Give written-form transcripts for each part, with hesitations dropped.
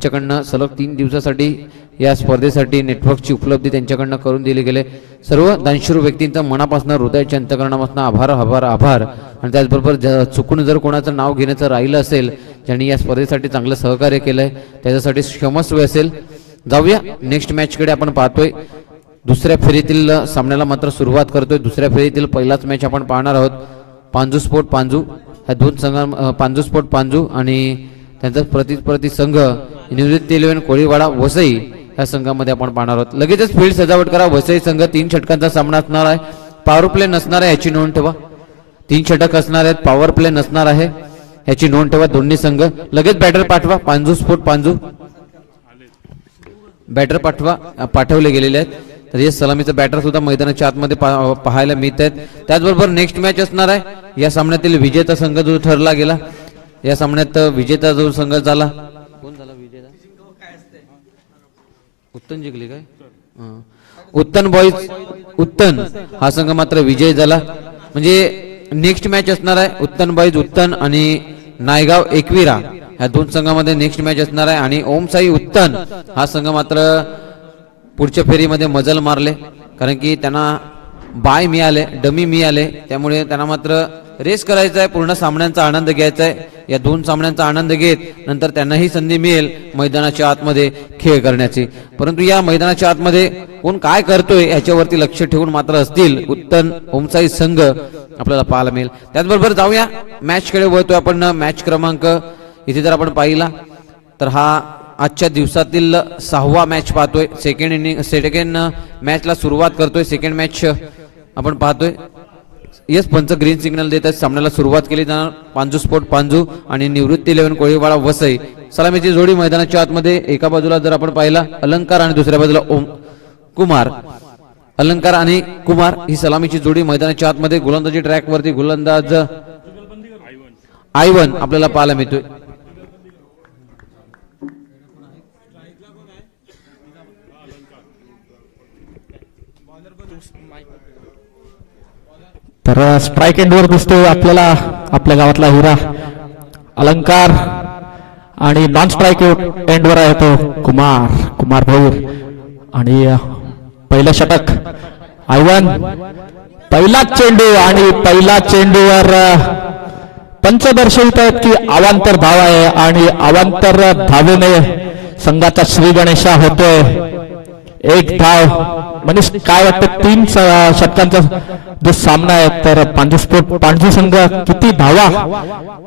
त्यांच्याकडनं सलग 3 दिवसासाठी या स्पर्धेसाठी नेटवर्कची उपलब्धी त्यांच्याकडनं करून दिली गेले। सर्व दानशूर व्यक्तींचा मनापासून हृदयाच्या अंतःकरणापासून आभार आभार आभार। आणि त्याचबरोबर चुकून जर कोणाचं नाव घेण्याचं राहिलं असेल, ज्यांनी या स्पर्धेसाठी चांगलं सहकार्य केलंय, त्याच्यासाठी क्षमस्व असेल। जाऊया नेक्स्ट मॅचकडे। आपण पाहतोय दुसऱ्या फेरीतील सामन्याला मात्र सुरुवात करतोय। दुसऱ्या फेरीतील पहिलाच मॅच आपण पाहणार आहोत। पांजू स्पोर्ट पांजू ह्या दोन संघ, पांजू स्पोर्ट पांजू आणि त्यांचा प्रतिस्पर्धी संघ निवृत्ती 11 कोळीवाडा वसई या संघामध्ये आपण पाहणार आहोत। लगेचच फील्ड सजावट करा। वसई संघ 3 षटकांचा सामना असणार आहे, पॉवर प्ले नसणार आहे याची नोंद ठेवा। 3 षटक असणार आहेत, पॉवर प्ले नसणार आहे याची नोंद ठेवा। दोन्ही संघ लगेच बॅटर पाठवा। पांजू स्पोर्ट पांजू बॅटर पाठवले गेलेले आहेत। तर हे सलामीचं बॅटर सुद्धा मैदानाच्या आतमध्ये पाहायला मिळत आहेत। त्याचबरोबर नेक्स्ट मॅच असणार आहे। या सामन्यातील विजेता संघ जो ठरला गेला, या सामन्यात विजेता जो संघ झाला, कोण झाला विजेता? उत्तन जिंकली काय? उत्तन बॉईज उत्तन हा संघ मात्र विजय झाला। म्हणजे नेक्स्ट मॅच असणार आहे उत्तन बॉईज उत्तन आणि नायगाव एकविरा ह्या दोन संघामध्ये नेक्स्ट मॅच असणार आहे। आणि ओम साई उत्तन हा संघ मात्र पुढच्या फेरीमध्ये मजल मारले, कारण की त्यांना बाय मिळाले, डमी मिळाले, त्यामुळे त्यांना मात्र रेस करायचा आहे, पूर्ण सामन्यांचा आनंद घ्यायचा आहे। या 2 सामन्यांचा आनंद घेत नंतर त्यांनाही संधी मिळेल मैदानाच्या आतमध्ये खेळ करण्याची। परंतु या मैदानाच्या आतमध्ये कोण काय करतोय याच्यावरती लक्ष ठेवून मात्र असतील उत्तन ओमसाई संघ आपल्याला पाहायला मिळेल। त्याचबरोबर जाऊया मॅचकडे वळतोय आपण। मॅच क्रमांक इथे जर आपण पाहिला तर हा आजच्या दिवसातील 6वा मॅच पाहतोय। सेकंड मॅचला सुरुवात करतोय। सेकंड मॅच आपण पाहतोय। यस पंच ग्रीन सिग्नल देतात, सामन्याला सुरुवात केली जाणार। पांजू स्पोर्ट पांजू आणि निवृत्ती 11 कोळीवाडा वसई सलामीची जोडी मैदानाच्या आतमध्ये। एका बाजूला जर आपण पाहिला अलंकार आणि दुसऱ्या बाजूला ओम कुमार, अलंकार आणि कुमार ही सलामीची जोडी मैदानाच्या आतमध्ये। गोलंदाजी ट्रॅक वरती गोलंदाज आयवन आपल्याला पाहायला मिळतोय। तर स्ट्राइक एंडवर दिसतोय आपल्याला आपल्या गावातला हिरा अलंकार आणि नॉन स्ट्राइक एंडवर आहे तो कुमार भैर। आणि पहिलं षटक आयवन, पहिला चेंडू आणि पहिला चेंडूवर पंच दर्शवित आहेत की अवांतर धाव आहे आणि अवांतर धावेने संघाचा श्री गणेशा होतोय। 1 धाव म्हणजे काय वाटतं 3 षटकांचा जो सामना आहे, तर पांजू संघ किती धावा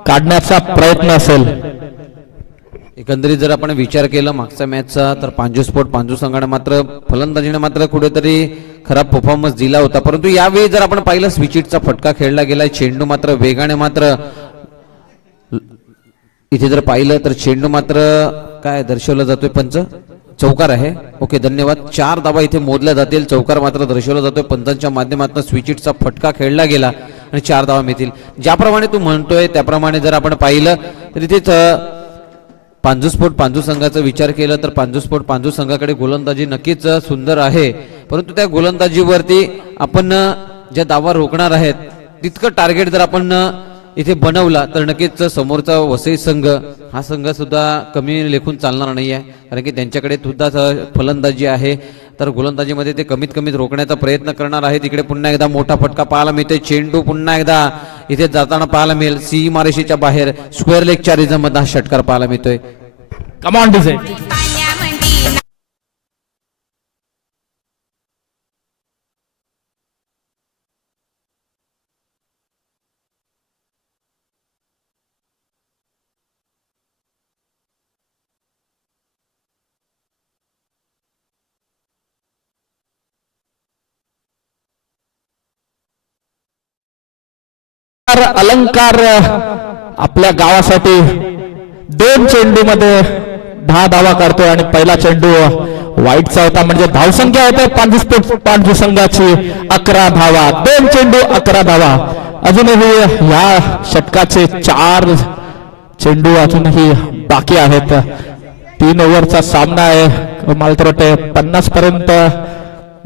काढण्याचा प्रयत्न असेल? एकंदरीत जर आपण विचार केला मागच्या मॅचचा, तर पांजू संघाने मात्र फलंदाजीने मात्र कुठेतरी खराब परफॉर्मन्स दिला होता। परंतु यावेळी जर आपण पाहिलं स्विचिटचा फटका खेळला गेलाय। चेंडू मात्र वेगाने मात्र इथे जर पाहिलं तर चेंडू मात्र काय दर्शवला जातोय पंच? चौकार आहे। ओके धन्यवाद। 4 धावा इथे मोजल्या जातील, चौकार मात्र दर्शवला जातोय। पंचांच्या माध्यमातून स्विचिटचा फटका खेळला गेला आणि 4 धावा मिळतील। ज्याप्रमाणे तू म्हणतोय त्याप्रमाणे जर आपण पाहिलं तर इथेच पांजू स्पोर्ट पांजू संघाचा विचार केला तर पांजू स्पोर्ट पांजू संघाकडे गोलंदाजी नक्कीच सुंदर आहे, परंतु त्या गोलंदाजीवरती आपण ज्या धावा रोखणार आहेत तितकं टार्गेट जर आपण इथे बनवला तर नक्कीच समोरचा वसई संघ हा संघ सुद्धा कमी लेखून चालणार नाही आहे, कारण की त्यांच्याकडे सुद्धा फलंदाजी आहे। तर गोलंदाजीमध्ये ते कमीत कमी रोखण्याचा प्रयत्न करणार आहे। तिकडे पुन्हा एकदा मोठा फटका पाहायला मिळतोय। चेंडू पुन्हा एकदा इथे जाताना पाहायला मिळेल। सी मारेशीच्या बाहेर स्क्वेअर लेगच्या रिझममध्ये हा षटकार पाहायला मिळतोय। कम ऑन डिझाईन अलंकार आपल्या गावासाठी 2 चेंडू मध्ये 10 धावा काढतोय आणि पहिला चेंडू वाईटचा होता, म्हणजे धावसंख्या होते पांजू संघाची 11 धावा। 2 चेंडू 11 धावा। अजूनही या षटकाचे 4 चेंडू अजूनही बाकी आहेत। 3 ओव्हरचा सामना आहे। मला तर वाटते 50 पर्यंत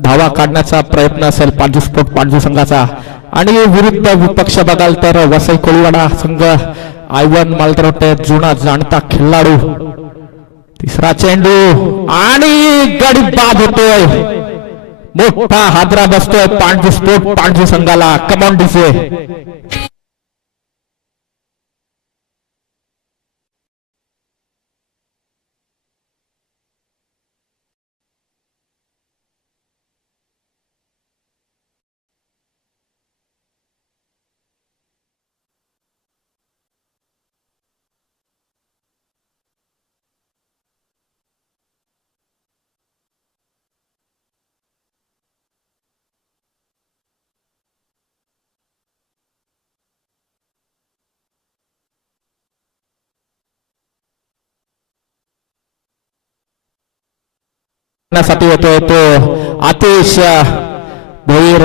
धावा काढण्याचा प्रयत्न असेल पांजू संघाचा। आणि विरुद्ध विपक्ष बघाल तर वसई कोळीवाडा संघ आयवन मला तर वाटते जुना जाणता खेळाडू तिसरा चेंडू आणि गडी बाद होतोय. मोठा हादरा बसतोय पांढरी स्पोर्ट पांढरी संघाला. Come on DJ. साठी येतोय तो आतिश भोईर.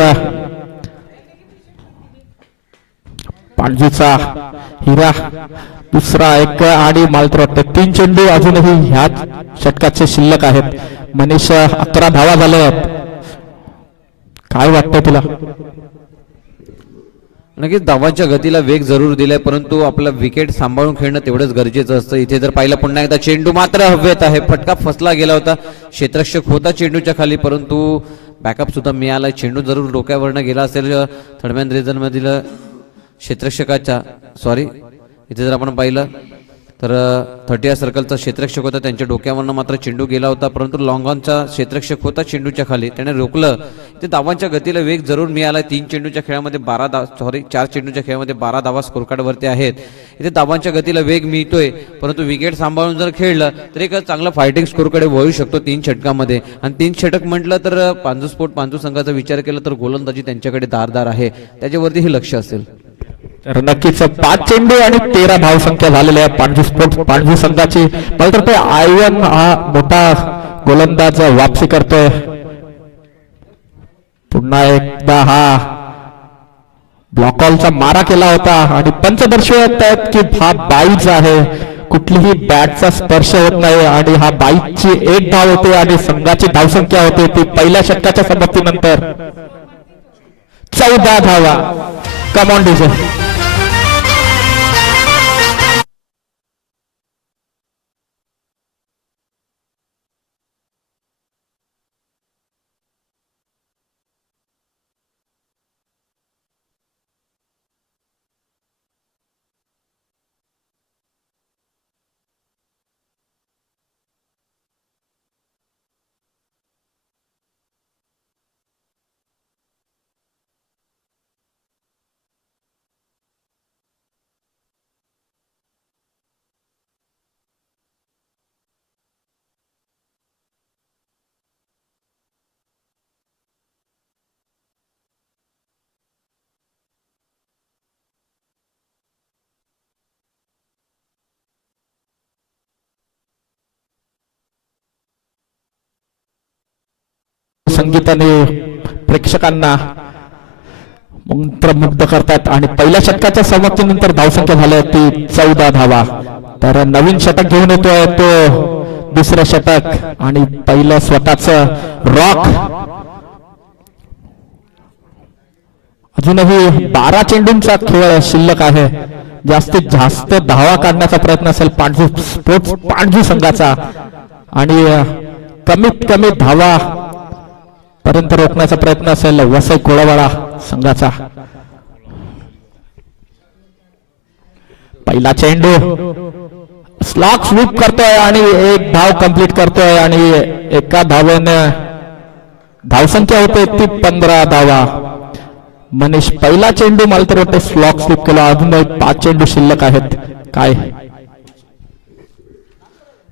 पाणजीचा हिरा दुसरा एक आणि मात्र 3 चेंडू अजूनही ह्या षटकाचे शिल्लक आहेत. मनीष 11 धावा झाल्या आहेत. काय वाटतंय तुला? नक्कीच धावांच्या गतीला वेग जरूर दिलाय, परंतु आपला विकेट सांभाळून खेळणं तेवढंच गरजेचं असतं. इथे जर पाहिलं पुन्हा एकदा चेंडू मात्र हवेत आहे. फटका फसला गेला होता. क्षेत्ररक्षक होता चेंडूच्या खाली, परंतु बॅकअप सुद्धा मिळाला. चेंडू जरूर डोक्यावरनं गेला असेल थर्डमॅन रिझन मधील क्षेत्ररक्षकाच्या. सॉरी, इथे जर आपण पाहिलं तर 30 सर्कलचा क्षेत्ररक्षक होता, त्यांच्या डोक्यावरनं मात्र चेंडू गेला होता, परंतु लॉंग ऑनचा क्षेत्ररक्षक होता चेंडूच्या खाली, त्याने रोखलं. ते धावांच्या गतीला वेग जरूर मिळाला. 3 चेंडूच्या खेळामध्ये 4 चेंडूच्या खेळामध्ये 12 धावा स्कोर कार्डवरती आहेत. इथे धावांच्या गतीला वेग मिळतोय, परंतु विकेट सांभाळून जर खेळलं तर एक चांगला फायटिंग स्कोरकडे वळू शकतो 3 षटकामध्ये. आणि 3 षटक म्हटलं तर पांजू स्पोर्ट पांजू संघाचा विचार केला तर गोलंदाजी त्यांच्याकडे धारदार आहे, त्याच्यावरती हे लक्ष असेल. तर नक्कीच 5 चेंडू आणि 13 धावसंख्या झालेल्या आहे पांढरी स्पोर्ट्स पांढरी संघाची. मला तर आयवन हा मोठा गोलंदाज वापसी करतोय. पुन्हा एकदा हा ब्लॉकॉलचा मारा केला होता आणि पंच दर्शवत आहेत की हा बाईज आहे, कुठलीही बॅटचा स्पर्श होत नाही आणि हा बाईजची 1 धाव होते आणि संघाची धावसंख्या होते ती पहिल्या षटकाच्या समाप्तीनंतर 14 धावा. Come on DJ. संगीताने प्रेक्षकांना मंत्रमुग्ध करतात आणि पहिल्या षटकाच्या समाप्तीनंतर धावसंख्या झाली ती 14 धावा. तर नवीन षटक घेऊन येतोय तो दुसरं षटक आणि पहिलं स्वतःच रॉक. अजूनही 12 चेंडूंचा खेळ शिल्लक आहे. जास्तीत जास्त धावा काढण्याचा प्रयत्न असेल पांढरी स्पोर्ट्स पांढरी संघाचा आणि कमीत कमी धावा पर्यंत रोखण्याचा प्रयत्न असेल वसई कोळावाडा संघाचा. पहिला चेंडू स्लॉग स्वीप करतोय आणि 1 धाव कंप्लीट करतोय आणि एका धावेने धावसंख्या होते ती 15 धावा. मनीष पहिला चेंडू मला तर वाटते स्लॉग स्वीप केला. अजून 5 चेंडू शिल्लक आहेत. काय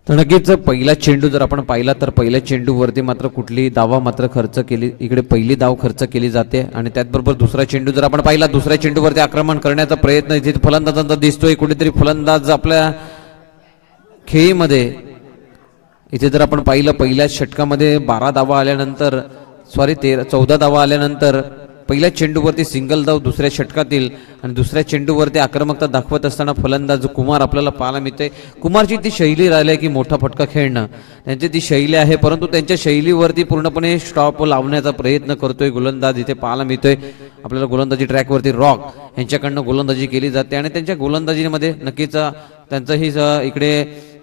तर नक्कीच पहिला चेंडू जर आपण पाहिला तर पहिल्या चेंडूवरती मात्र कुठली धावा मात्र खर्च केली, इकडे पहिली धाव खर्च केली जाते. आणि त्याचबरोबर दुसरा चेंडू जर आपण पाहिला, दुसऱ्या चेंडूवरती आक्रमण करण्याचा प्रयत्न इथे फलंदाजांचा दिसतोय. कुठेतरी फलंदाज आपल्या खेळीमध्ये इथे जर आपण पाहिलं पहिल्या षटकामध्ये 12 धावा आल्यानंतर 14 धावा आल्यानंतर पहिल्या चेंडूवरती सिंगल धाव दुसऱ्या षटकातील आणि दुसऱ्या चेंडूवरती आक्रमकता दाखवत असताना फलंदाज कुमार आपल्याला पाहायला मिळते. कुमारची ती शैली राहिली आहे की मोठा फटका खेळणं, त्यांची ती शैली आहे, परंतु त्यांच्या शैलीवरती पूर्णपणे स्टॉप लावण्याचा प्रयत्न करतोय गोलंदाज इथे पाहायला मिळतोय. आपल्याला गोलंदाजी ट्रॅकवरती रॉक यांच्याकडनं गोलंदाजी केली जाते आणि त्यांच्या गोलंदाजीमध्ये नक्कीच त्यांचंही इकडे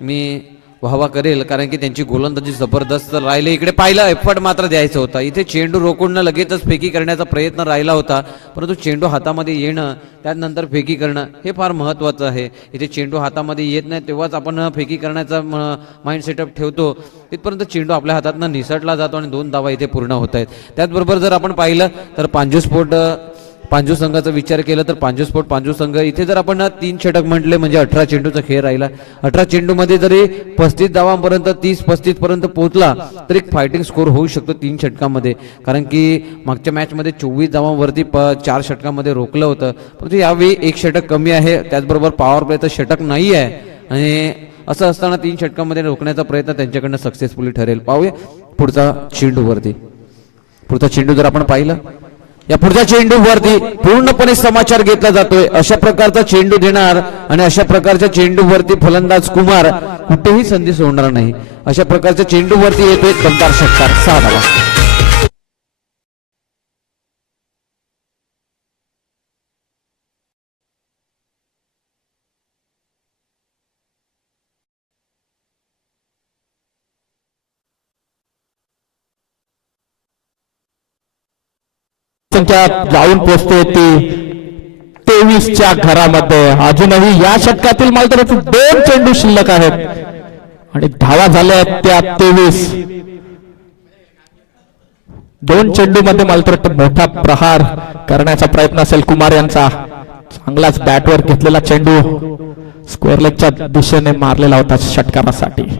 मी व्हावा करेल, कारण की त्यांची गोलंदाजी जबरदस्त राहिले. इकडे पाहिलं एफर्ट मात्र द्यायचा होता. इथे चेंडू रोखून लगेचच फेकी करण्याचा प्रयत्न राहिला होता, परंतु चेंडू हातामध्ये येणं त्यानंतर फेकी करणं हे फार महत्त्वाचं आहे. इथे चेंडू हातामध्ये येत नाही तेव्हाच आपण फेकी करण्याचा माइंड सेटअप ठेवतो, तिथपर्यंत चेंडू आपल्या हातातनं निसटला जातो आणि 2 धावा इथे पूर्ण होत आहेत. त्याचबरोबर जर आपण पाहिलं तर पांजू संघाचा विचार केला तर पांजू संघ इथे जर आपण 3 षटक म्हटले म्हणजे 18 चेंडूचा खेळ राहिला. 18 चेंडूमध्ये जरी 35 धावांपर्यंत 30-35 पर्यंत पोहोचला तर एक फायटिंग स्कोर होऊ शकतो 3 षटकांमध्ये, कारण की मागच्या मॅचमध्ये 24 धावांवरती 4 षटकांमध्ये रोखलं होतं, परंतु यावेळी 1 षटक कमी आहे. त्याचबरोबर पॉवर प्लेचं षटक नाही आहे आणि असं असताना 3 षटकांमध्ये रोखण्याचा प्रयत्न त्यांच्याकडनं सक्सेसफुली ठरेल. पाहूया पुढचा चेंडूवरती. पुढचा चेंडू जर आपण पाहिलं, या पुढच्या चेंडूवरती पूर्णपणे समाचार घेतला जातोय. अशा प्रकारचा चेंडू देणार आणि अशा प्रकारच्या चेंडूवरती फलंदाज कुमार कुठेही संधी सोडणार नाही. अशा प्रकारच्या चेंडूवरती येतोय दमदार षटकार, 6 धावा. संख्या जाऊन पोहोचते ती 23च्या घरामध्ये. अजूनही या षटकातील मात्र 2 चेंडू शिल्लक आहेत आणि धावा झाल्या आहेत त्या 23. 2 चेंडू मध्ये मात्र मोठा प्रहार करण्याचा प्रयत्न असेल कुमार यांचा. चांगलाच बॅटवर घेतलेला चेंडू स्क्वेअर लेगच्या दिशेने मारलेला होता षटकारासाठी.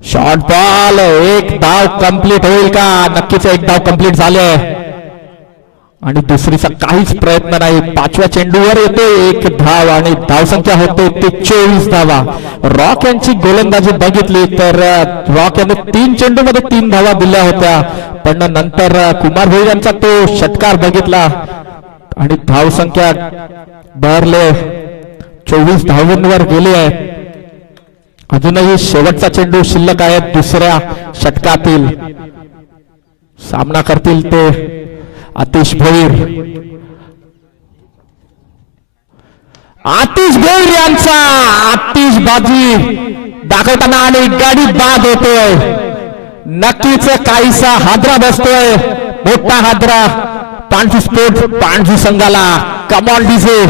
शॉर्ट बॉल, 1 धाव कंप्लीट होईल का? नक्कीच 1 धाव कंप्लीट झाले आणि दुसरीचा काहीच प्रयत्न नाही. 5व्या चेंडूवर येते 1 धाव आणि धावसंख्या होते ते 24 धावा. रॉक यांची गोलंदाजी बघितली तर रॉक यांनी 3 चेंडू मध्ये 3 धावा दिल्या होत्या, पण नंतर कुमार भोईर यांचा तो षटकार बघितला आणि धावसंख्या बहरले 24 धावांवर गेली आहे. अजूनही शेवटचा चेंडू शिल्लक आहे दुसऱ्या षटकातील. सामना करतील ते आतिश भोईर. आतिश भोईर यांचा आतिशबाजी दाखवताना आणि गाडी बाद होतोय. नक्कीच काहीसा हादरा बसतोय, मोठा हादरा पांढरी स्पोर्ट पांढरी संघाला. Come on DJ.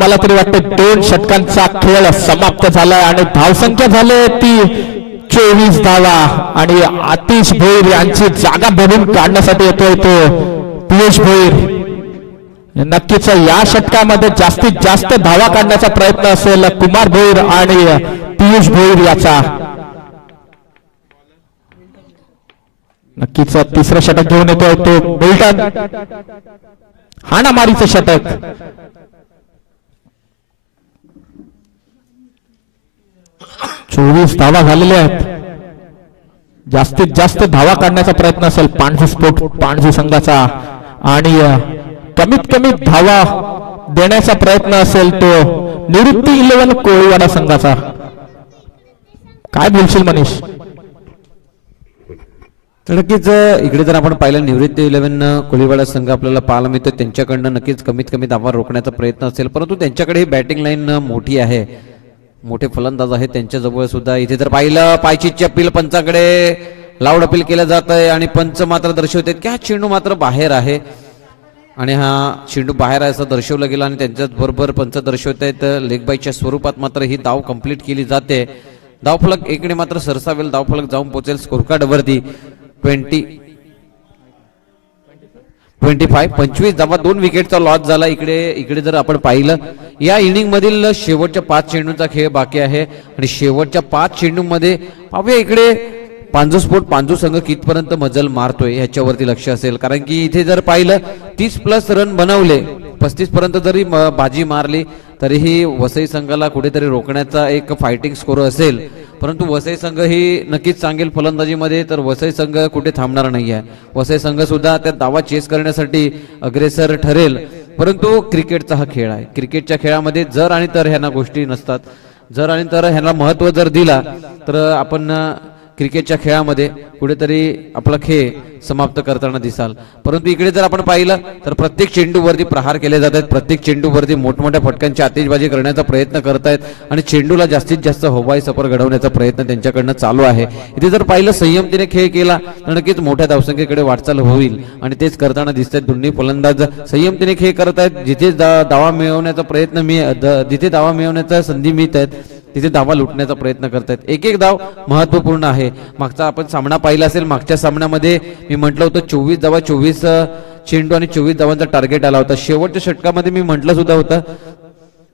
मला तरी वाटतं 2 षटकांचा खेळ समाप्त झालाय आणि धावसंख्या झाली ती 24 धावा आणि आतिश भोईर यांची जागा भरून काढण्यासाठी येतोय तो पियुष भोईर. नक्कीच या षटकामध्ये जास्तीत जास्त धावा काढण्याचा प्रयत्न असेल कुमार भोईर आणि पियुष भोईर याचा. नक्कीच 3रं षटक घेऊन येतोय तो मिल्टन. हाणामारीचं षटक. 24 धावा झालेल्या आहेत. जास्तीत जास्त धावा काढण्याचा प्रयत्न असेल पांढरी स्पोर्ट पांढरी संघाचा आणि कमीत कमी धावा देण्याचा प्रयत्न असेल तो निवृत्ती 11 कोळीवाडा संघाचा. काय बोलशील मनीष? तर नक्कीच इकडे जर आपण पाहिलं निवृत्ती 11 कोळीवाडा संघ आपल्याला पाहायला मिळतो. त्यांच्याकडनं नक्कीच कमीत कमी धावा रोखण्याचा प्रयत्न असेल, परंतु त्यांच्याकडे ही बॅटिंग लाईन मोठी आहे, मोठे फलंदाज आहेत त्यांच्याजवळ सुद्धा. इथे जर पाहिलं पायचीची अपील पंचाकडे लाऊड अपील केलं जात आहे आणि पंच मात्र दर्शवतात की हा चेंडू मात्र बाहेर आहे आणि हा चेंडू बाहेर आहे असं दर्शवलं गेलं आणि त्यांच्याच बरोबर पंच दर्शवत आहेत लेग बायच्या स्वरूपात मात्र ही धाव कंप्लीट केली जाते. धावफलक इकडे मात्र सरसावेल, धावफलक जाऊन पोहोचेल स्कोरकार्ड वरती 25 धावा. 2 विकेटचा लॉस झाला. इकडे जर आपण पाहिलं या इनिंग मधील शेवटच्या 5 चेंडूंचा खेळ बाकी आहे आणि शेवटच्या 5 चेंडूंमध्ये पाहूया इकडे पांजू संघ कितपर्यंत मजल मारतोय ह्याच्यावरती लक्ष असेल, कारण की इथे जर पाहिलं 30+ रन बनवले 35 पर्यंत जरी बाजी मारली तरीही वसई संघाला कुठेतरी रोखण्याचा एक फायटिंग स्कोर असेल, परंतु वसई संघ ही नक्कीच सांगेल फलंदाजीमध्ये तर वसई संघ कुठे थांबणार नाही आहे. वसई संघ सुद्धा त्या दावा चेस करण्यासाठी अग्रेसर ठरेल, परंतु क्रिकेटचा हा खेळ आहे. क्रिकेटच्या खेळामध्ये जर आणि तर ह्यांना गोष्टी नसतात. जर आणि तर ह्यांना महत्त्व जर दिला तर आपण क्रिकेटच्या खेळामध्ये कुठेतरी आपला खेळ समाप्त करताना दिसाल. परंतु इकडे जर आपण पाहिलं तर प्रत्येक चेंडूवरती प्रहार केले जात आहेत, प्रत्येक चेंडूवरती मोठमोठ्या फटक्यांची आतिषबाजी करण्याचा प्रयत्न करतायत आणि चेंडूला जास्तीत जास्त हवाई सफर घडवण्याचा प्रयत्न त्यांच्याकडनं चालू आहे. इथे जर पाहिलं संयमतेने खेळ केला तर नक्कीच मोठ्या धावसंख्येकडे वाटचाल होईल आणि तेच करताना दिसत आहेत. दोन्ही फलंदाज संयमतेने खेळ करत आहेत. जिथे दावा मिळवण्याचा प्रयत्न जिथे दावा मिळवण्याचा संधी मिळत आहेत तिथे दावा लुटण्याचा प्रयत्न करतायत. एक एक धाव महत्वपूर्ण आहे. मागचा आपण सामना पाहिला असेल, मागच्या सामन्यामध्ये मी म्हटलं होतं 24 धावा 24 चेंडू आणि 24 धावांचा टार्गेट आला होता. शेवटच्या षटकामध्ये मी म्हटलं सुद्धा होतं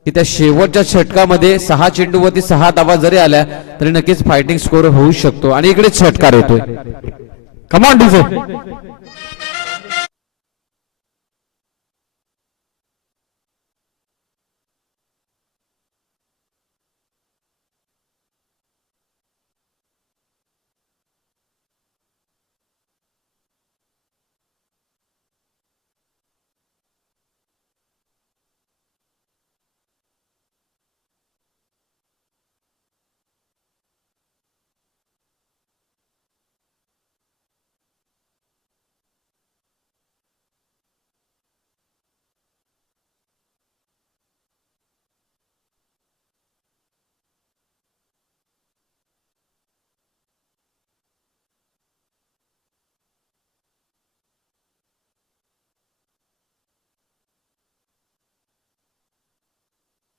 की त्या शेवटच्या षटकामध्ये 6 चेंडूवरती 6 धावा जरी आल्या तरी नक्कीच फायटिंग स्कोर होऊ शकतो आणि इकडेच षटकार येतोय. Come on DJ.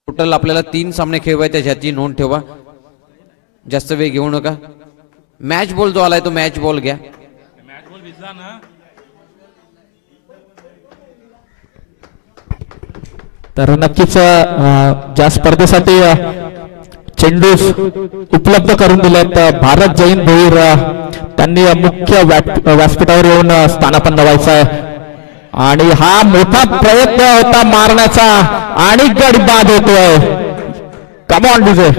टोटल आपल्याला 3 सामने खेळवायचे, त्याच्याची नोंद ठेवा. जास्त वेळ घेऊ नका. मॅच बॉल जो आलाय तो मॅच बॉल घ्या. तर नक्कीच ज्या स्पर्धेसाठी चेंडू उपलब्ध करून दिलेत भारत जैन भोईर, त्यांनी मुख्य व्यासपीठावर येऊन स्थानापन्न व्हायचं आहे आणि हा मोठा प्रयत्न होता मारण्याचा आणि गडी बाद होतोय. कम ऑन डीजे.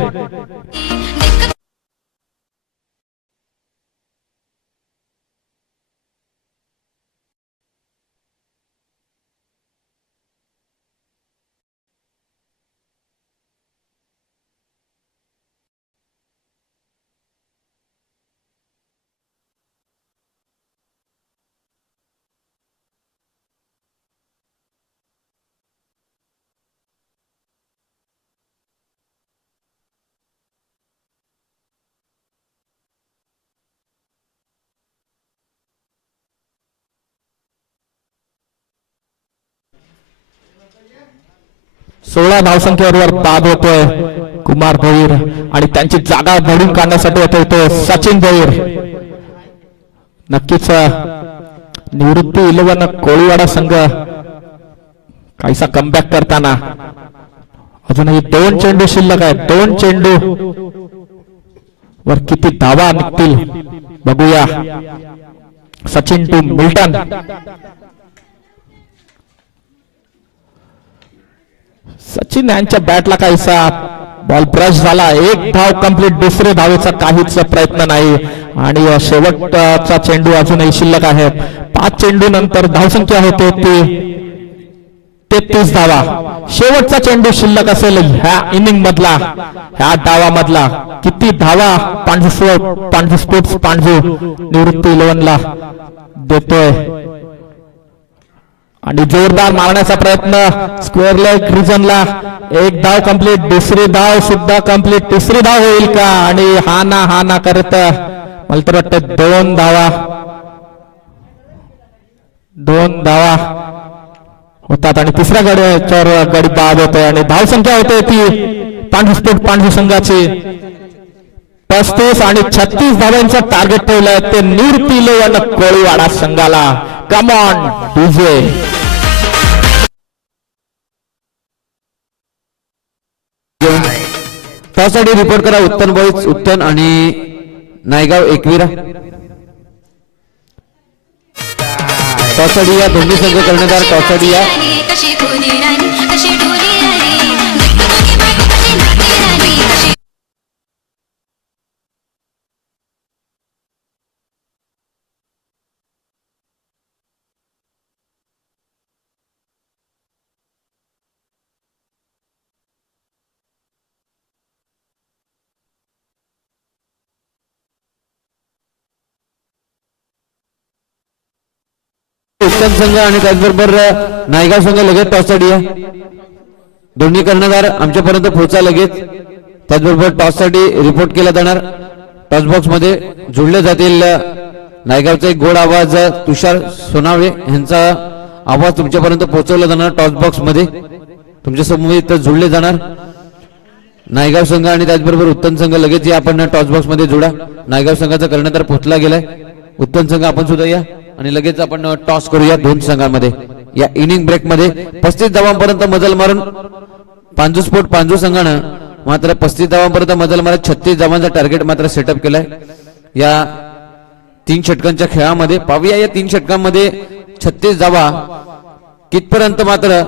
16 धावसंख्येवर बाद होतोय कुमार भोईर आणि त्यांची जागा भरून काढण्यासाठी येतोय तो सचिन भोईर. नक्कीच निवृत्ती 11 कोळीवाडा संघ काहीसा कमबॅक करताना अजूनही 2 चेंडू शिल्लक आहेत. 2 चेंडू वर किती धावा निघतील बघूया. Sachin to Milton. सचिन यांच्या बॅटला काहीसा बॉल ब्रश झाला. 1 धाव कंप्लीट. दुसरे धावेचा काहीच प्रयत्न नाही आणि शेवटचा चेंडू अजूनही शिल्लक आहे. 5 चेंडू नंतर धावसंख्या होते ती 33 धावा. शेवटचा चेंडू शिल्लक असेल ह्या इनिंग मधला, ह्या डावामधला. किती धावा पांढू स्पोर्ट्स पांढू निवृत्ती 11 ला देतोय आणि जोरदार मारण्याचा प्रयत्न स्क्वेअर लेग रिजनला. 1 धाव कंप्लीट. दुसरी धाव सुद्धा कंप्लीट. तिसरी धाव होईल का? आणि हा ना करत मला तर वाटतं 2 धावा होतात आणि तिसऱ्या गड्यावर गडी बाद होतोय आणि धावसंख्या होते ती पांढू संघाची 35 आणि 36 धावांचं टार्गेट ठेवलंय ते निवृत्ती 11 कोळीवाडा संघाला. कम ऑन डीजे. त्यासाठी रिपोर्ट करा उत्तन बॉईज उत्तन आणि नायगाव एकविरा. टॉसडी या दोन्ही संघ कर्णधार टॉसडी या कशी फुली राणी कशी डोली राणी गट्टू मागे मागे कशी नाची राणी कशी उत्तम संघ आणि त्याचबरोबर नायगाव संघ लगेच टॉससाठी आहे. दोन्ही कर्णधार आमच्यापर्यंत पोहोचा लगेच. त्याचबरोबर टॉससाठी रिपोर्ट केला जाणार. टॉस बॉक्स मध्ये जोडले जातील. नायगावचा एक गोड आवाज तुषार सोनावळे यांचा आवाज तुमच्यापर्यंत पोहोचवला जाणार. टॉस बॉक्स मध्ये तुमच्या समोर जोडले जाणार. नायगाव संघ आणि त्याचबरोबर उत्तम संघ लगेच या आपण टॉस बॉक्स मध्ये जोडा. नायगाव संघाचा कर्णधार पोहोचला गेलाय. उत्तम संघ आपण सुद्धा या आणि लगेच आपण टॉस करूया दोन संघांमध्ये. या इनिंग ब्रेक मध्ये 35 धावांपर्यंत मजल मारून पांजू स्पोर्ट पांजू संघानं मात्र 35 धावांपर्यंत मजल मारत 36 धावांचा टार्गेट मात्र सेटअप केलाय. या 3 षटकांच्या खेळामध्ये पाहूया या 3 षटकांमध्ये 36 धावा कितपर्यंत मात्र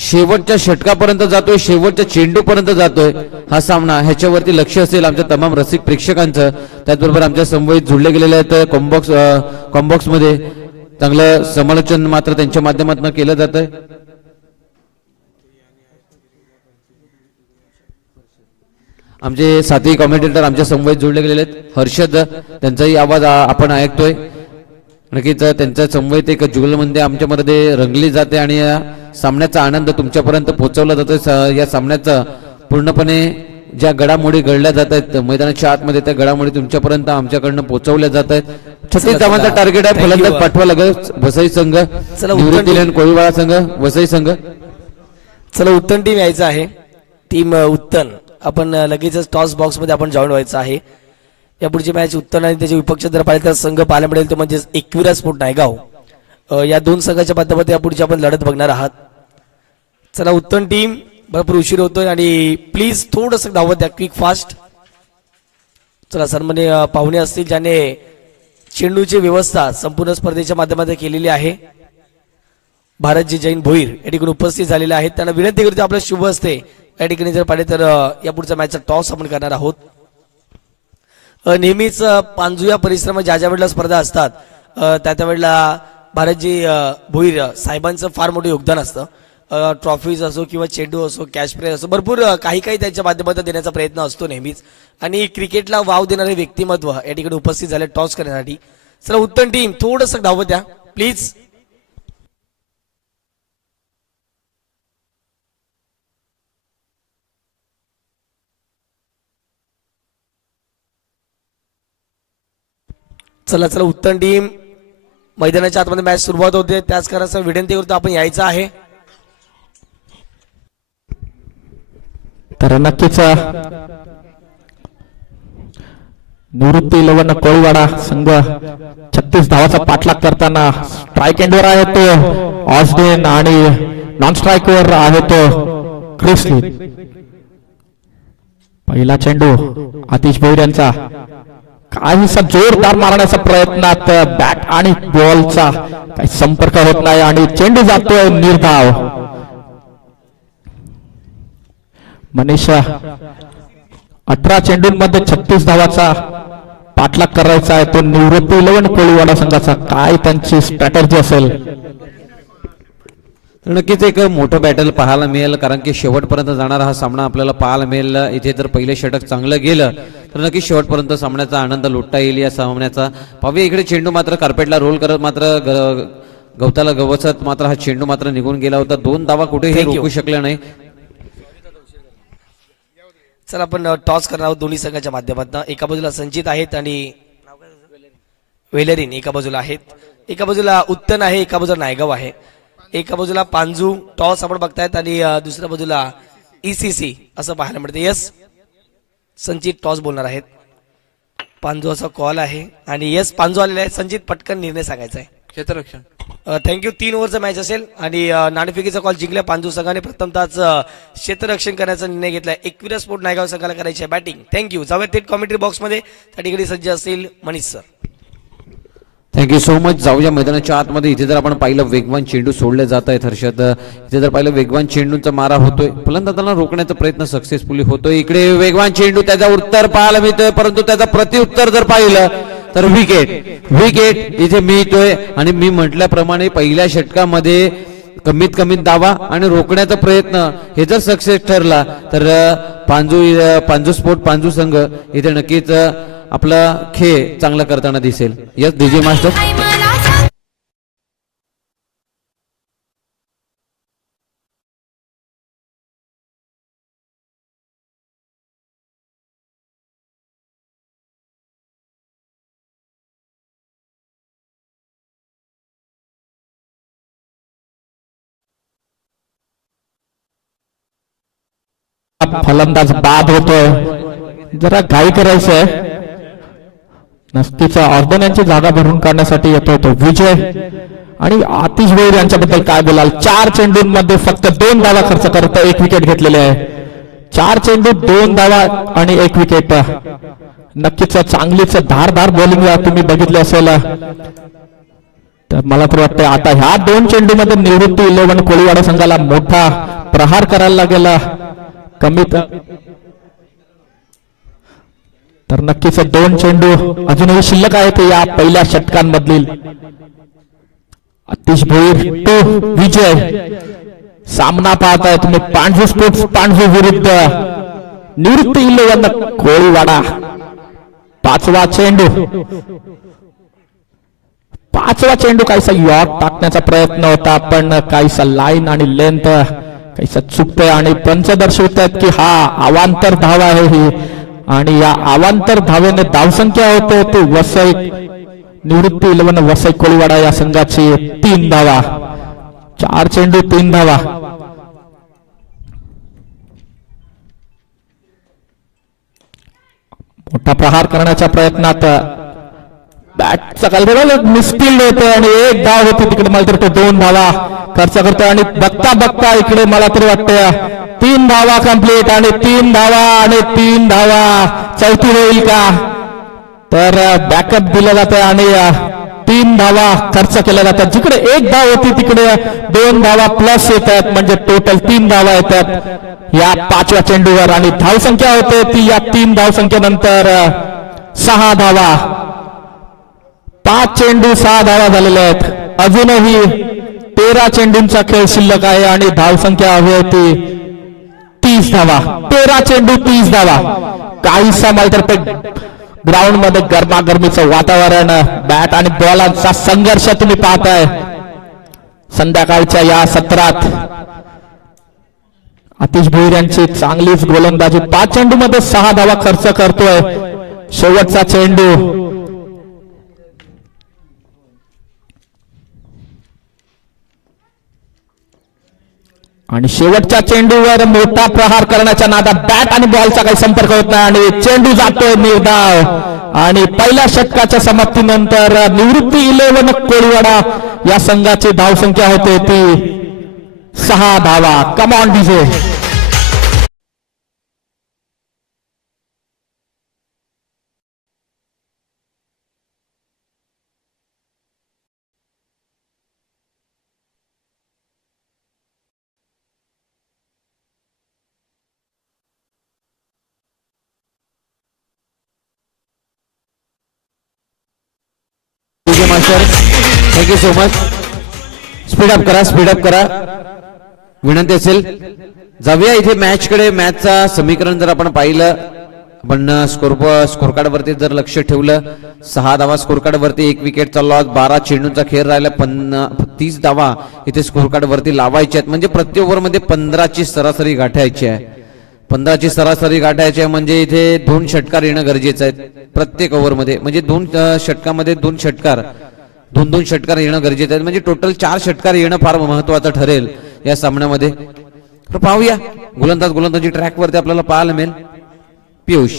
शेवटच्या षटकापर्यंत जातोय, शेवटच्या चेंडूपर्यंत जातोय हा सामना. ह्याच्यावरती लक्ष असेल आमच्या तमाम रसिक प्रेक्षकांचं. त्याचबरोबर आमच्या संवाद जोडले गेलेले आहेत कॉम्बॉक्स मध्ये. चांगलं समालोचन मात्र त्यांच्या माध्यमातून केलं जातंय. आमचे साथी कॉमेंटेटर आमच्या संवाद जोडले गेलेले आहेत. हर्षद त्यांचाही आवाज आपण ऐकतोय. नक्कीच त्यांचा संवाद एक जुगलमध्ये आमच्यामध्ये रंगली जाते आणि या सामन्याचा आनंद तुमच्यापर्यंत पोहोचवला जातोय. या सामन्याचा पूर्णपणे ज्या घडामोडी घडल्या जात आहेत मैदानाच्या आतमध्ये त्या घडामोडी तुमच्यापर्यंत आमच्याकडनं पोहोचवल्या जात आहेत. 36 धावांचा टार्गेट आहे. फलंदाज पाठवा लगेच वसई संघ, निवृत्ती कोळीवाडा संघ, वसई संघ. चला उत्तम टीम यायचं आहे. टीम उत्तम आपण लगेचच टॉस बॉक्स मध्ये आपण जॉईन व्हायचं आहे. या पुढची मॅच उत्तम आणि त्याचे विपक्ष जर पाहिजे तर संघ पाहायला मिळेल तो म्हणजे एकविरा स्पोर्ट नायगाव. या दोन संघाच्या माध्यमातून या पुढची आपण लढत बघणार आहात. चला उत्तम टीम भरपूर उशीर होतोय आणि प्लीज थोडस धावत द्या, क्विक फास्ट. चला सन्मान्य पाहुणे असतील ज्याने चेंडूची व्यवस्था संपूर्ण स्पर्धेच्या माध्यमातून केलेली आहे. भारतजी जैन भोईर या ठिकाणी उपस्थित झालेले आहेत. त्यांना विनंती करतो आपलं शुभ असते या ठिकाणी जर पाहिजे तर या पुढच्या मॅचचा टॉस आपण करणार आहोत. नेहमीच पांजू या परिसरामध्ये ज्या वेळेला स्पर्धा असतात त्या वेळेला भारतजी भोईर साहेबांचं फार मोठं योगदान असतं. ट्रॉफीज असो किंवा चेंडू असो, कॅश प्राइज असो, भरपूर काही त्यांच्या माध्यमातून देण्याचा प्रयत्न असतो नेहमीच. आणि क्रिकेटला वाव देणारे व्यक्तिमत्व या ठिकाणी उपस्थित झाले टॉस करण्यासाठी. चला उत्तम टीम थोडंसं धावत द्या प्लीज. चला चला उत्तम टीम मैदानाच्या आतमध्ये मॅच सुरुवात होते. त्याच कारणाचा विनंती करतो आपण यायचं आहे. तर नक्कीच निवृत्ती 11 कोळीवाडा संघ 36 धावाचा पाठलाग करताना स्ट्राईक एंडवर आहे तो ऑस्डेन आणि नॉन स्ट्राईकवर आहे तो क्रिस्ली. पहिला चेंडू आतिश भोईर यांचा काहीसा जोरदार मारण्याचा प्रयत्नात बॅट आणि बॉलचा काही संपर्क होत नाही आणि चेंडू जातोय निर्धाव. मनीषा 18 चेंडूंमध्ये 36 धावाचा पाठलाग करायचा आहे तो निवृत्ती 11 कोळीवाडा संघाचा. काय त्यांची स्ट्रॅटेजी असेल. नक्कीच एक मोठं बॅटल पाहायला मिळेल कारण की शेवटपर्यंत जाणारा हा सामना आपल्याला पाहायला मिळेल. इथे जर पहिले षटक चांगलं गेलं तर नक्कीच शेवटपर्यंत सामन्याचा आनंद लुटता येईल या सामन्याचा. पाहूया इकडे चेंडू मात्र कार्पेटला रोल करत मात्र गवताला गवसत मात्र हा चेंडू मात्र निघून गेला होता. 2 धावा कुठेही रोखू शकले नाही. चला आपण टॉस करणार आहोत दोन्ही संघाच्या माध्यमातून. एका बाजूला संचित आहेत आणि वेलरीन एका बाजूला आहेत. एका बाजूला उत्तन आहे, एका बाजूला नायगाव आहे. एका बाजूला पांजू टॉस आपण बघतायत आणि दुसऱ्या बाजूला ECC असं पाहायला मिळतं. यस संचित टॉस बोलणार आहेत. पांजू असा कॉल आहे आणि यस पांजू आलेला आहे. संचित पटकन निर्णय सांगायचा आहे. क्षेत्ररक्षण. थँक्यू. 3 ओव्हरचा मॅच असेल आणि नाणेफेकीचा कॉल जिंकल्या पांजू संघाने. प्रथमतःच क्षेत्ररक्षण करण्याचा निर्णय घेतलाय. एकविरा स्पोर्ट नायगाव संघाला करायची आहे बॅटिंग. थँक्यू. जाऊया थेट कॉमेंट्री बॉक्स मध्ये. त्या ठिकाणी सज्ज असतील Manish sir. Thank you so much. जाऊया मैदानाच्या आतमध्ये. इथे जर आपण पाहिलं वेगवान चेंडू सोडले जात आहेत हर्षद. इथे जर पाहिलं वेगवान चेंडूचा मारा होतोय, फलंदाजांना रोखण्याचा प्रयत्न सक्सेसफुली होतोय. इकडे वेगवान चेंडू, त्याचा उत्तर पाहायला मिळतोय, परंतु त्याचा प्रतिउत्तर जर पाहिलं तर विकेट इथे मिळतोय. आणि मी म्हटल्याप्रमाणे पहिल्या षटकामध्ये कमीत कमी दावा आणि रोखण्याचा प्रयत्न हे जर सक्सेस ठरला तर पांजू स्पोर्ट पांजू संघ इथे नक्कीच आपला खेळ चांगला करताना दिसेल. Yes DJ master. आई मला सांग फलंदाज बाद होतोय, जरा घाई करायचंय. नक्कीच ऑर्डन यांची जागा भरून काढण्यासाठी येतोय तो विजय. आणि आतिश भोईर यांच्याबद्दल काय बोलाल? 4 चेंडूंमध्ये फक्त 2 धावा खर्च करत 1 विकेट घेतलेले आहे. 4 चेंडू 2 धावा आणि 1 विकेट. नक्कीच चांगलीच धारदार बॉलिंग तुम्ही बघितली असेल. तर मला तर वाटतं आता ह्या 2 चेंडूमध्ये निवृत्ती 11 कोळीवाडा संघाला मोठा प्रहार करायला लागेल. कमीत तर नक्कीच 2 चेंडू अजूनही शिल्लक आहेत या पहिल्या षटकांमधील. आतिश भोईर टू विजय. सामना पाहताय तुम्ही पांढरू स्पोर्ट्स पांढरू विरुद्ध निवृत्ती 11 कोळीवाडा. 5वा चेंडू काहीसा यॉट टाकण्याचा प्रयत्न होता, पण काहीसा लाईन आणि लेंथ काहीसा चुकतोय. आणि पंच दर्शवतात की हा अवांतर धाव आहे ही. आणि या अवांतर धावेने धावसंख्या होते ती वसई निवृत्ती 11 वसई कोळीवाडा या संघाची 3 धावा. 4 चेंडू 3 धावा. मोठा प्रहार करण्याच्या प्रयत्नात बॅटचा कालबेला मिसफिल्ड होते आणि 1 धाव होती तिकडे. मला तर तो 2 धावा खर्च करतोय. आणि बघता बघता इकडे मला तरी वाटतं 3 धावा कंप्लीट आणि 3 धावा. चौथी होईल का? तर बॅकअप दिलं जातं आणि 3 धावा खर्च केल्या जातात. जिकडे 1 धाव होती तिकडे 2 धावा प्लस येतात, म्हणजे टोटल 3 धावा येतात या 5व्या चेंडूवर. आणि धावसंख्या होते ती या 3 धावसंख्येनंतर 6 धावा. 5 चेंडू 6 धावा झालेल्या आहेत. अजूनही 13 चेंडूंचा खेळ शिल्लक आहे आणि धावसंख्या हवी होती 30 धावा. 13 चेंडू 30 धावा. काहीसा मात्र ग्राउंड मध्ये गरमागरमीचं वातावरण, बॅट आणि बॉलांचा संघर्ष तुम्ही पाहताय संध्याकाळच्या या सत्रात. आतिश भोईर यांची चांगलीच गोलंदाजी. 5 चेंडू मध्ये 6 धावा खर्च करतोय. शेवटचा चेंडू आणि शेवटच्या चेंडूवर मोठा प्रहार करण्याच्या नादात बॅट आणि बॉलचा काही संपर्क होत नाही आणि चेंडू जातोय निर्धाव. आणि पहिल्या षटकाच्या समाप्तीनंतर निवृत्ती 11 कोळीवाडा या संघाची धावसंख्या होते ती 6 धावा. Come on DJ. Master thank you so much. Speed up करा विनंती असेल. जाऊया इथे मॅच कडे. मॅचचा समीकरण जर आपण पाहिलं, आपण स्कोर कार्ड वरती जर लक्ष ठेवलं, 6 धावा स्कोर कार्ड वरती, 1 विकेटचा लॉस, 12 चेंडूंचा खेळ राहिला, 30 धावा इथे स्कोर कार्ड वरती लावायच्या आहेत. म्हणजे प्रति ओव्हर मध्ये 15ची सरासरी गाठायची आहे. 15ची सरासरी गाठायची आहे म्हणजे इथे 2 षटकार येणं गरजेचं आहे प्रत्येक ओव्हर मध्ये. म्हणजे 2 षटकामध्ये 2 षटकार येणं गरजेचं आहे. म्हणजे टोटल 4 षटकार येणं फार महत्वाचं ठरेल या सामन्यामध्ये. तर पाहूया गोलंदाजी ट्रॅक वरती आपल्याला पाहायला मिळेल. पियुष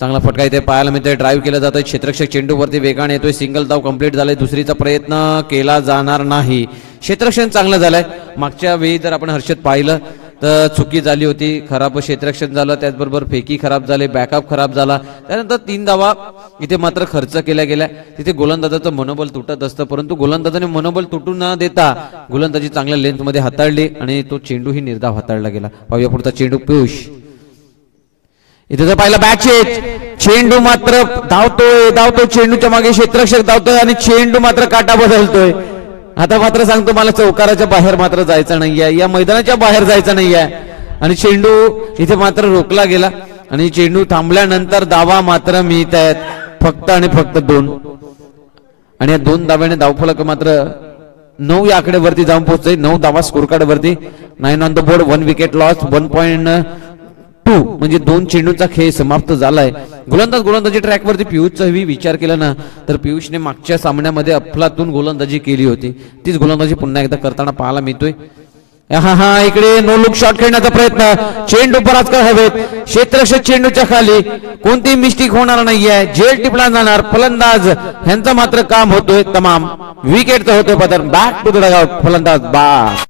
चांगला फटका इथे पाहायला मिळतोय. ड्राईव्ह केला जातोय. क्षेत्ररक्षक चेंडू वरती वेगाने येतोय. सिंगल धाव कंप्लीट झालाय. दुसरीचा प्रयत्न केला जाणार नाही. क्षेत्ररक्षण चांगलं झालंय. मागच्या वेळी जर आपण हर्षद पाहिलं तर चुकी झाली होती, खराब क्षेत्ररक्षण झालं, त्याचबरोबर फेकी खराब झाले, बॅकअप खराब झाला. त्यानंतर 3 धावा इथे मात्र खर्च केल्या गेल्या. तिथे गोलंदाजाचं मनोबल तुटत असतं, परंतु गोलंदाजाने मनोबल तुटू न देता गोलंदाजी चांगल्या लेंथ मध्ये हाताळली आणि तो चेंडूही निर्धाव हाताळला गेला. पाहूया पुढचा चेंडू. पियुष इथे जर पाहिला बॅट चेंडू मात्र धावतोय चेंडूच्या मागे क्षेत्ररक्षक धावतोय आणि चेंडू मात्र काटा बदलतोय. आता मात्र सांगतो मला चौकाराच्या बाहेर मात्र जायचं नाहीये, या मैदानाच्या बाहेर जायचं नाहीये आणि चेंडू इथे मात्र रोखला गेला आणि चेंडू थांबल्यानंतर धावा मात्र मिळत आहेत फक्त आणि फक्त 2 आणि या 2 धाव्याने धावफलक मात्र 9 या आकड्यावरती जाऊन पोहोचतोय. 9 धावा स्कोर कार्ड वरती. 9 on the board, 1 wicket loss, 1.2 म्हणजे 2 चेंडूचा खेळ समाप्त झालाय. गोलंदाजी ट्रॅक वरती पियुषचा विचार केला ना तर पियुषने मागच्या सामन्यामध्ये अफलातून गोलंदाजी केली होती, तीच गोलंदाजी पुन्हा एकदा करताना पाहायला मिळतोय. हा इकडे नो लुक शॉट खेळण्याचा प्रयत्न, चेंडू परास्कर हवेत, क्षेत्ररक्षक चेंडूच्या खाली, कोणतीही मिस्टेक होणार नाहीये, झेल टिपला जाणार. फलंदाज ह्यांचा मात्र काम होतोय तमाम, विकेटचा होतोय पदर. बॅक टू द डगआउट, फलंदाज बाद.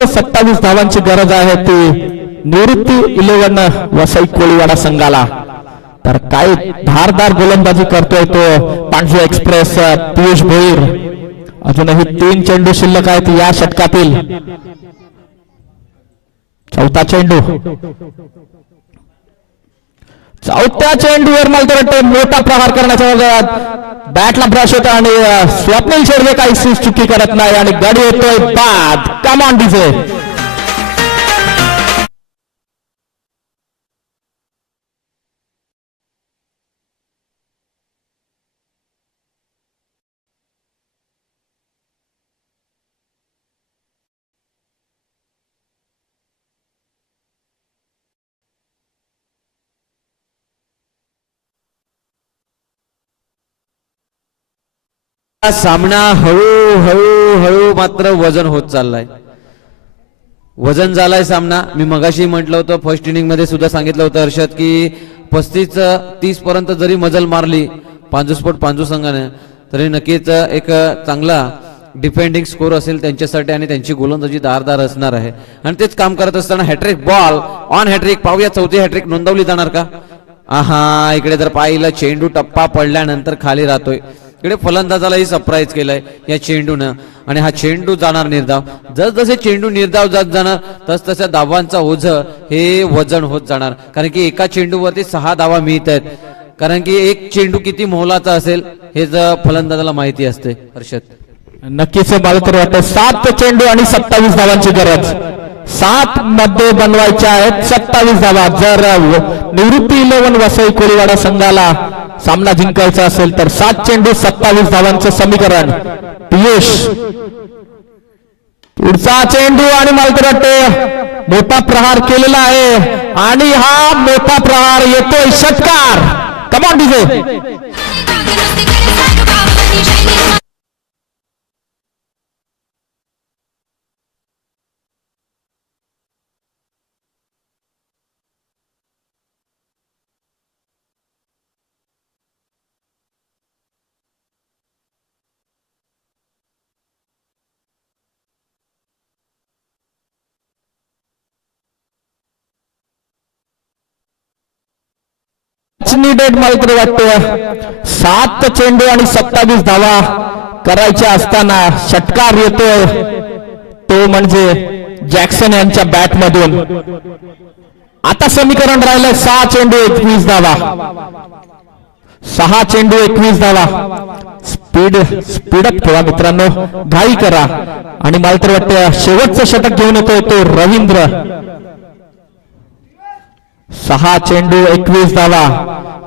सत्तावीस धावांची गरज आहे ती निवृत्ती 11 वसई कोळीवाडा संघाला. तर काय धारदार गोलंदाजी करतोय तो पांढरी एक्सप्रेस पियुष भोईर. अजूनही 3 चेंडू शिल्लक आहेत या षटकातील. चौथा चेंडूवर मला तर वाटतं मोठा प्रहार करण्याच्या बॅटला ब्रश होता आणि स्वप्नील शेडवे काही चुकी करत नाही आणि गडी येतोय बाद. कम ऑन डीजे. सामना हळू मात्र वजन होत चाललाय, वजन झालाय सामना. मी मगाशी म्हटलं होतं फर्स्ट इनिंग मध्ये सुद्धा सांगितलं होतं हर्षद की 35-30 पर्यंत जरी मजल मारली पांजू संघाने तरी नक्कीच एक चांगला डिफेंडिंग स्कोर असेल त्यांच्यासाठी आणि त्यांची गोलंदाजी धारदार असणार आहे आणि तेच काम करत असताना हॅट्रिक बॉल ऑन हॅट्रिक. पाहूया 4थी हॅट्रिक नोंदवली जाणार का. इकडे जर पाहिलं चेंडू टप्पा पडल्यानंतर खाली राहतोय. इकडे फलंदाजालाही सरप्राईज केलंय या चेंडूनं आणि हा चेंडू जाणार निर्धाव. जसजसे चेंडू निर्धाव जात जाणार तस तशा धावांचा ओझ हे वजन होत जाणार, कारण की एका चेंडूवरती 6 धावा मिळत आहेत. कारण की एक चेंडू किती मोलाचा असेल हे फलंदाजाला माहिती असते हर्षद. नक्कीच मला तर वाटतं 7 चेंडू आणि 27 धावांची गरज. 7 मध्ये बनवायच्या आहेत 27 धावा. जर निवृत्ती 11 वसई कोळीवाडा संघाला सामना जिंकायचा असेल तर 7 चेंडू 27 धावांचं समीकरण. पियुष पुढचा चेंडू आणि मला तर वाटतं मोठा प्रहार केलेला आहे आणि हा मोठा प्रहार येतोय षटकार. Come on DJ. नीडेड मला तरी वाटतं 7 चेंडू आणि 27 धावा करायच्या असताना षटकार येतोय तो म्हणजे जॅक्सन यांच्या बॅट मधून. आता समीकरण राहिलं 6 चेंडू 21 धावा. 6 चेंडू 21 धावा. स्पीडअप ठेवा मित्रांनो, घाई करा. आणि मला तर वाटतं शेवटचं षटक घेऊन येतोय तो रवींद्र. 6 चेंडू 21 धावा.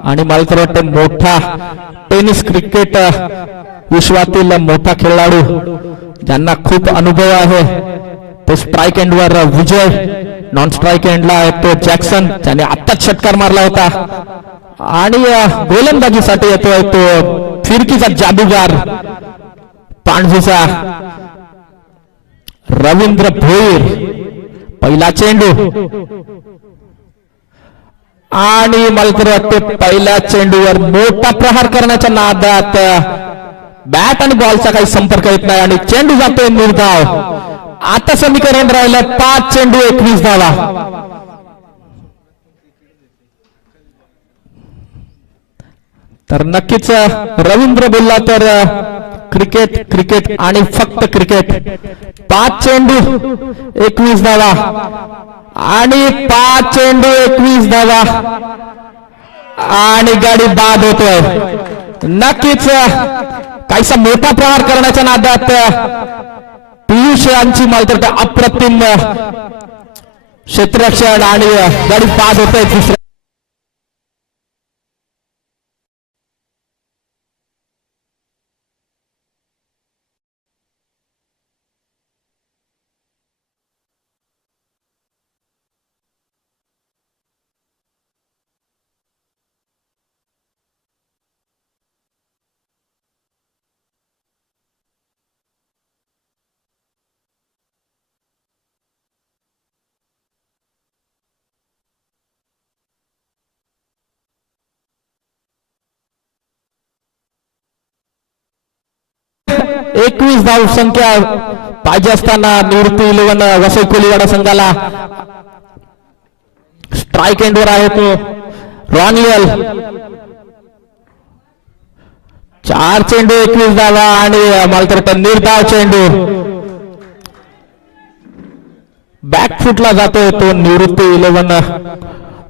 आणि मला तर वाटतं मोठा टेनिस क्रिकेट विश्वातील मोठा खेळाडू ज्यांना खूप अनुभव आहे तो स्ट्राईक एंडवर विजय, नॉन स्ट्राईक एंडला आहे तो जॅक्सन ज्याने आत्ताच षटकार मारला होता. आणि गोलंदाजीसाठी येतोय तो फिरकीचा जादूगार पाणजीचा रवींद्र भोईर. पहिला चेंडू आणि मला तर वाटते पहिल्या चेंडूवर मोठा प्रहार करण्याच्या नादात बॅट आणि बॉलचा काही संपर्क येत नाही आणि चेंडू जातोय निर्धाव. आता समीकरण राहिलं 5 चेंडू 21 धावा. तर नक्कीच रवींद्र बोलला तर क्रिकेट क्रिकेट आणि फक्त क्रिकेट. 5 चेंडू 21 धावा आणि 5 चेंडू 21 धावा आणि गाडी बाद होतोय. नक्कीच काहीसा मोठा प्रहार करण्याच्या नादात पियुष यांची मला तर अप्रतिम क्षेत्ररक्षण आणि गाडी बाद होतोय. दुसऱ्या एकवीस धाव संख्या पाहिजे असताना निवृत्ती 11 वसई कोलीवाडा संघाला स्ट्राईक एंडवर आहे तो रॉनियल. 4 चेंडू 21 धावा आणि मला तर निर्धाव चेंडू बॅकफुटला जातोय तो निवृत्ती 11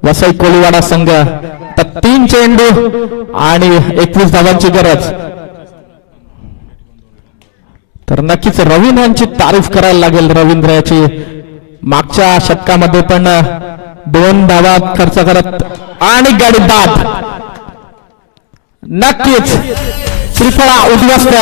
वसई कोलीवाडा संघ. तर 3 चेंडू आणि 21 धावांची गरज. तर नक्कीच रवींद्र यांची तारीफ करायला लागेल. रवींद्र याची मागच्या षटकामध्ये पण 2 धावा खर्च करत आणि गाडी बाद. नक्कीच श्रीफळा उद्ध्वस्त.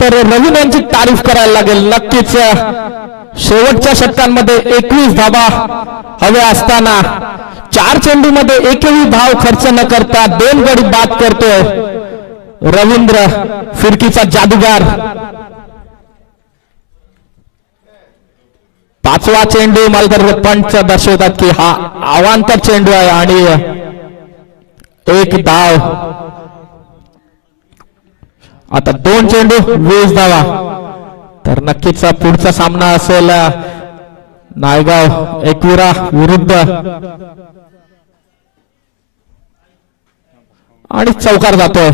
तर रवींद्र यांची तारीफ करायला लागेल. नक्कीच शेवटच्या षटकांमध्ये 21 धावा हव्या असताना 4 चेंडू मध्ये एकही धाव खर्च न करता 2 गडी बाद करतोय रवींद्र, फिरकीचा जादूगार. 5वा चेंडू मला तर पंच दर्शवतात की हा अवांतर चेंडू आहे आणि 1 धाव. आता 2 चेंडू 20 धावा. तर नक्कीच पुढचा सामना असेल नायगाव एकविरा विरुद्ध आणि चौकार जातोय.